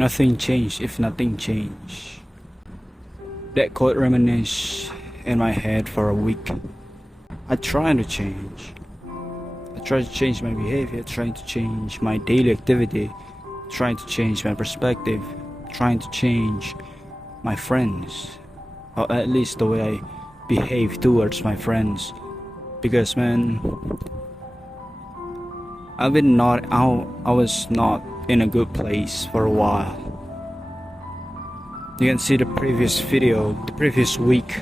Nothing changed if nothing changed. That quote reminisced in my head for a week. I tried to change. I tried to change my behavior, trying to change my daily activity, trying to change my perspective, trying to change my friends, or at least the way I behave towards my friends. Because man, I was not in a good place for a while. You can see the previous video, the previous week.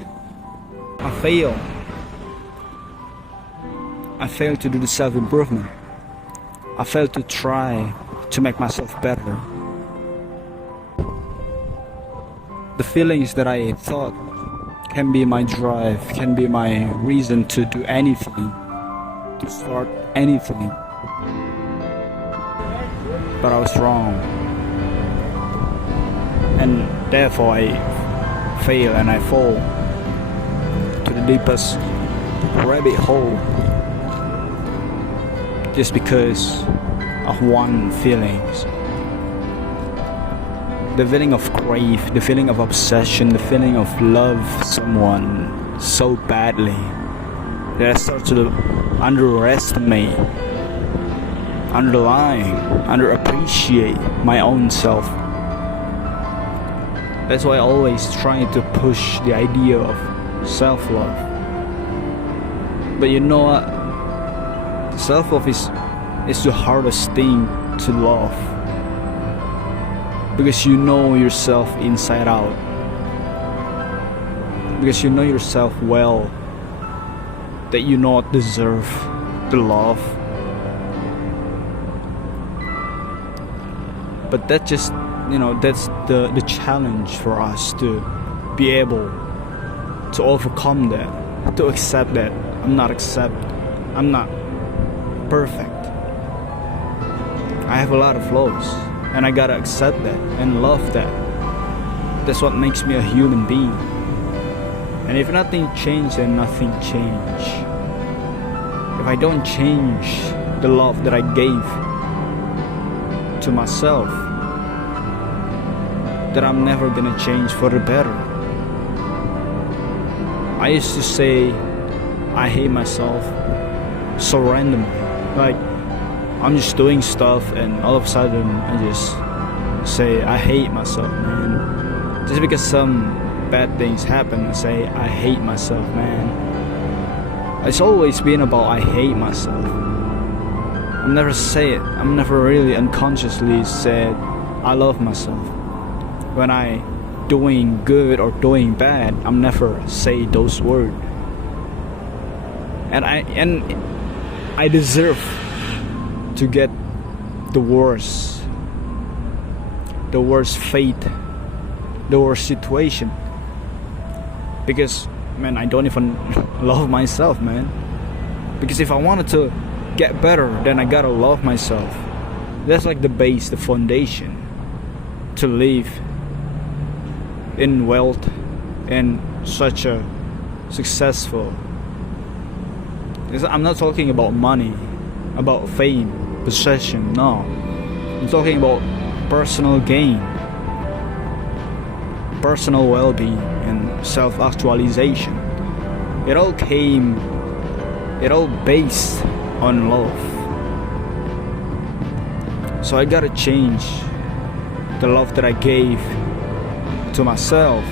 I failed to do the self-improvement. I failed to try to make myself better. The feelings that I thought can be my drive, can be my reason to do anything, to start anything. But I was wrong. And therefore I fail and I fall to the deepest rabbit hole just because of one feelings. The feeling of crave, the feeling of obsession, the feeling of love someone so badly that I start to underestimate, underappreciate my own self. That's why I always try to push the idea of self-love. But you know what? Self-love is the hardest thing to love. Because you know yourself inside out. Because you know yourself well, that you not deserve the love. But that just, that's the challenge for us to be able to overcome that, to accept that I'm not perfect. I have a lot of flaws, and I gotta accept that and love that. That's what makes me a human being. And if nothing changed, then nothing changed. If I don't change the love that I gave to myself, that I'm never gonna change for the better. I used to say I hate myself so randomly, like I'm just doing stuff and all of a sudden I just say I hate myself, man. Just because some bad things happen, I say I hate myself, man. It's always been about I hate myself. I never say it. I'm never really unconsciously said I love myself. When I doing good or doing bad, I'm never say those words. And I deserve to get the worst fate, the worst situation. Because man, I don't even love myself, man. Because if I wanted to get better, then I gotta love myself. That's like the base, the foundation to live in wealth and such a successful. I'm not talking about money, about fame, possession, no. I'm talking about personal gain, personal well-being, and self-actualization. It all based on love. So I gotta change the love that I gave to myself.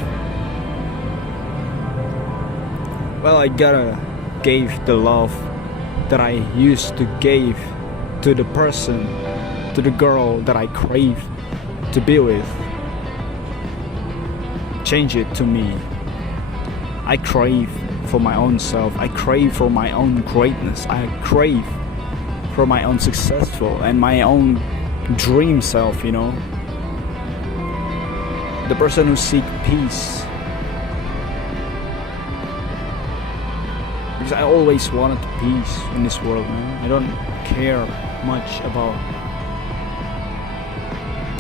Well, I gotta give the love that I used to give to the person, to the girl that I craved to be with. Change it to me. I crave for my own self. I crave for my own greatness. I crave for my own successful and my own dream self, The person who seeks peace. Because I always wanted peace in this world, man. I don't care much about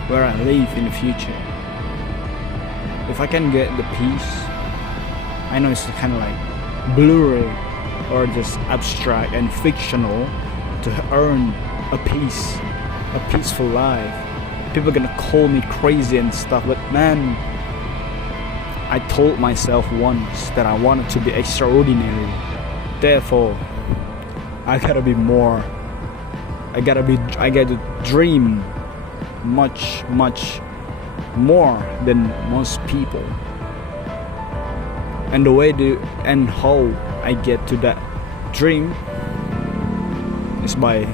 where I live in the future. If I can get the peace, I know it's kind of like blurry or just abstract and fictional to earn a peaceful life, people gonna call me crazy and stuff, but man, I told myself once that I wanted to be extraordinary. Therefore, I gotta be more. I gotta dream much more than most people. And the way and how I get to that dream is by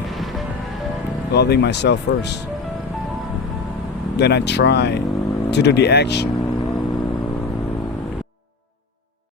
loving myself first. Then I try to do the action